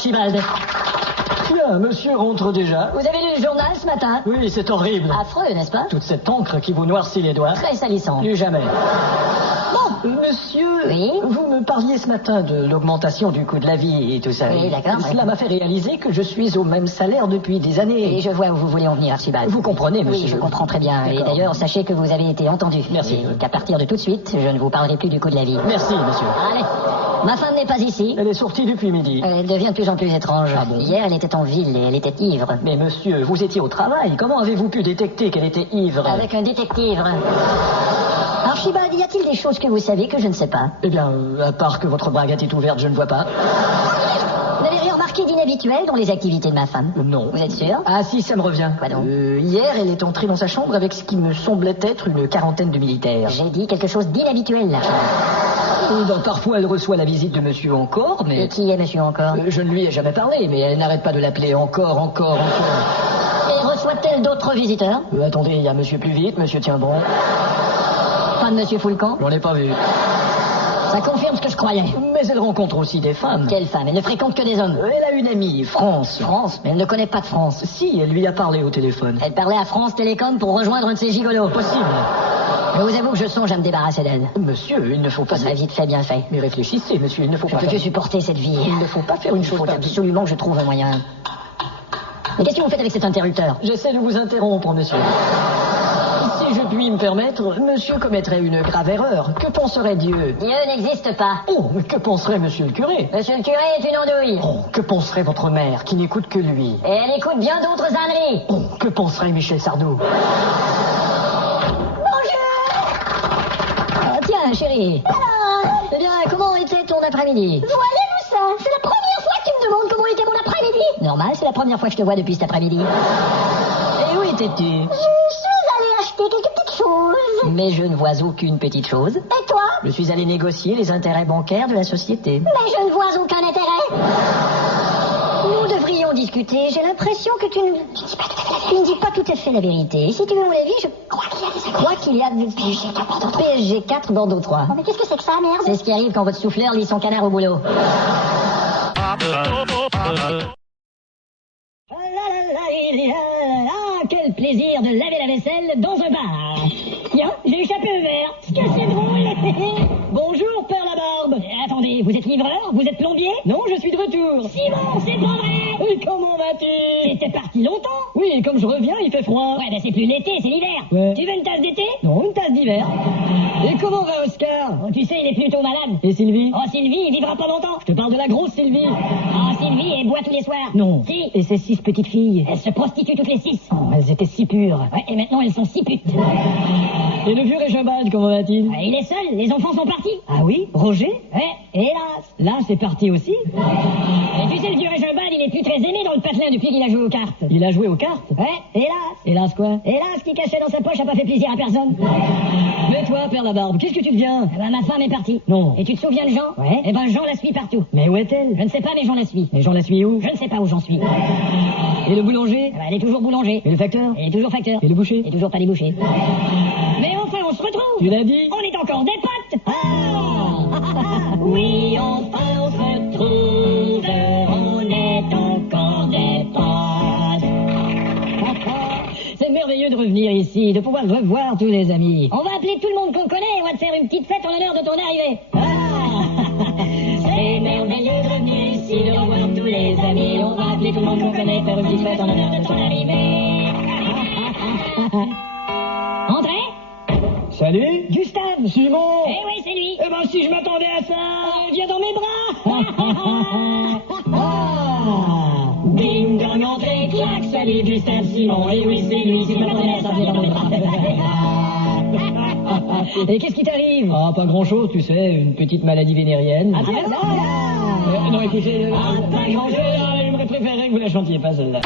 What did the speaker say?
Archibald. Bien, monsieur rentre déjà. Vous avez lu le journal ce matin? Oui, c'est horrible. Affreux, n'est-ce pas? Toute cette encre qui vous noircit les doigts. Très salissant. Plus jamais. Bon. Monsieur, Oui? vous me parliez ce matin de l'augmentation du coût de la vie et tout ça. Oui, d'accord. Cela m'a fait réaliser que je suis au même salaire depuis des années. Et je vois où vous voulez en venir, Archibald. Vous comprenez, monsieur? Oui, je comprends très bien. Et D'accord. d'ailleurs, sachez que vous avez été entendu. Merci. Et qu'à partir de tout de suite, je ne vous parlerai plus du coût de la vie. Merci, monsieur. Allez. Ma femme n'est pas ici. Elle est sortie depuis midi. Elle devient de plus en plus étrange. Ah bon? Hier, elle était en ville et elle était ivre. Mais monsieur, vous étiez au travail. Comment avez-vous pu détecter qu'elle était ivre? Avec un détective. Archibald, y a-t-il des choses que vous savez que je ne sais pas? Eh bien, à part que votre braguette est ouverte, je ne vois pas. Vous n'avez rien remarqué d'inhabituel dans les activités de ma femme? Non. Vous êtes sûr? Ah si, ça me revient. Quoi donc? Hier, elle est entrée dans sa chambre avec ce qui me semblait être une quarantaine de militaires. J'ai dit quelque chose d'inhabituel, là. Parfois, elle reçoit la visite de monsieur encore, mais... Et qui est monsieur encore? Je ne lui ai jamais parlé, mais elle n'arrête pas de l'appeler encore. Et reçoit-elle d'autres visiteurs? Attendez, il y a monsieur plus vite, monsieur tient bon. Pas de monsieur Foulcan? J'en ai pas vu. Ça confirme ce que je croyais. Mais elle rencontre aussi des femmes. Quelle femme? Elle ne fréquente que des hommes. Elle a une amie, France. France? Mais elle ne connaît pas de France. Si, elle lui a parlé au téléphone. Elle parlait à France Télécom pour rejoindre un de ses gigolos. Possible. Je vous avoue que je songe à me débarrasser d'elle. Monsieur, il ne faut pas... Ça serait vite fait, bien fait. Mais réfléchissez, monsieur, il ne faut Je pas... peux que supporter cette vie. Il ne faut pas faire une Il chose faut pareille. absolument que je trouve un moyen. Mais qu'est-ce que vous faites avec cet interrupteur? J'essaie de vous interrompre, monsieur. Si je puis me permettre, monsieur commettrait une grave erreur. Que penserait Dieu? Dieu n'existe pas. Oh, mais que penserait monsieur le curé? Monsieur le curé est une andouille. Oh, que penserait votre mère, qui n'écoute que lui? Et elle écoute bien d'autres âneries. Oh, que penserait Michel Sardou? Tiens, chérie. Alors, Eh bien, comment était ton après-midi? voyez-vous ça? C'est la première fois que tu me demandes comment était mon après-midi. Normal, c'est la première fois que je te vois depuis cet après-midi. Et où étais-tu? Je suis allée acheter quelques petites choses. Mais je ne vois aucune petite chose. Et toi? Je suis allé négocier les intérêts bancaires de la société. Mais je ne vois aucun intérêt. Nous devrions discuter. J'ai l'impression que tu ne dis pas tout à fait la vérité. Et si tu veux mon avis, je crois qu'il y a de PSG 4 Bordeaux 3. Oh, mais qu'est-ce que c'est que ça, merde? C'est ce qui arrive quand votre souffleur lit son canard au boulot. Ah, quel plaisir de laver la vaisselle dans un bar. Tiens, j'ai échappé un verre. Ce que c'est drôle. Bonjour, Père Labarbe. Attendez, vous êtes livreur? Vous êtes plombier? Non, je suis de retour. Simon, c'est pas vrai. Oui, comment vas-tu? T'étais parti longtemps? Oui, comme je reviens, il fait froid. Ouais, ben c'est plus l'été, c'est l'hiver. Ouais. Tu veux une tasse d'été? Non, une tasse d'hiver. Et comment va Oscar? Oh, tu sais, il est plutôt malade. Et Sylvie? Oh, Sylvie, il vivra pas longtemps. Je te parle de la grosse Sylvie. Oh, Sylvie, elle boit tous les soirs. Non. Si. Et ses 6 petites filles? Elles se prostituent toutes les 6. Oh, elles étaient si pures. Ouais, et maintenant elles sont si putes. Et le vieux Réchambad, comment va-t-il? Il est seul, les enfants sont partis. Ah oui? Roger? Ouais, hélas. Là, c'est parti aussi. Et tu sais, le vieux Réchambad, il est plus très aimé dans le patelin depuis qu'il a joué aux cartes. Il a joué aux cartes? Ouais, hélas. Hélas quoi? Hélas, ce qu'il cachait dans sa poche a pas fait plaisir à personne. Mais toi, Père Labarbe, qu'est-ce que tu deviens? Eh ben, ma femme est partie. Non. Et tu te souviens de Jean? Ouais. Eh ben, Jean la suit partout. Mais où est-elle? Je ne sais pas, mais Jean la suit. Et Jean la suit où? Je ne sais pas où j'en suis. Et le boulanger? Eh ben, elle est toujours boulanger. Et le facteur? Elle est toujours facteur. Et le boucher? Et toujours pas des bouchers. Mais enfin, on se retrouve. Tu l'as dit? On est encore des potes. Ah! Oui, enfin, on se retrouve. On est encore des potes. C'est merveilleux de revenir ici, de pouvoir revoir tous les amis. On va appeler tout le monde qu'on connaît et on va te faire une petite fête en l'honneur de ton arrivée. Ah! C'est merveilleux de revenir ici, de revoir tous les amis. On va appeler tout le monde qu'on connaît, faire une petite fête en l'honneur de ton arrivée. Entrez. Salut? Gustave. Simon? Eh oui, c'est lui. Eh ben, si je m'attendais à ça... Viens dans mes bras. Ah! Ding dong, entrez, clac, salut Gustave Simon. Eh oui, c'est lui, si je m'attendais à ça, viens dans mes bras. Et qu'est-ce qui t'arrive? Ah, pas grand-chose, tu sais, une petite maladie vénérienne. Ah, tiens, Non, écoutez... pas grand-chose. J'aurais préféré que vous la chantiez pas, celle-là.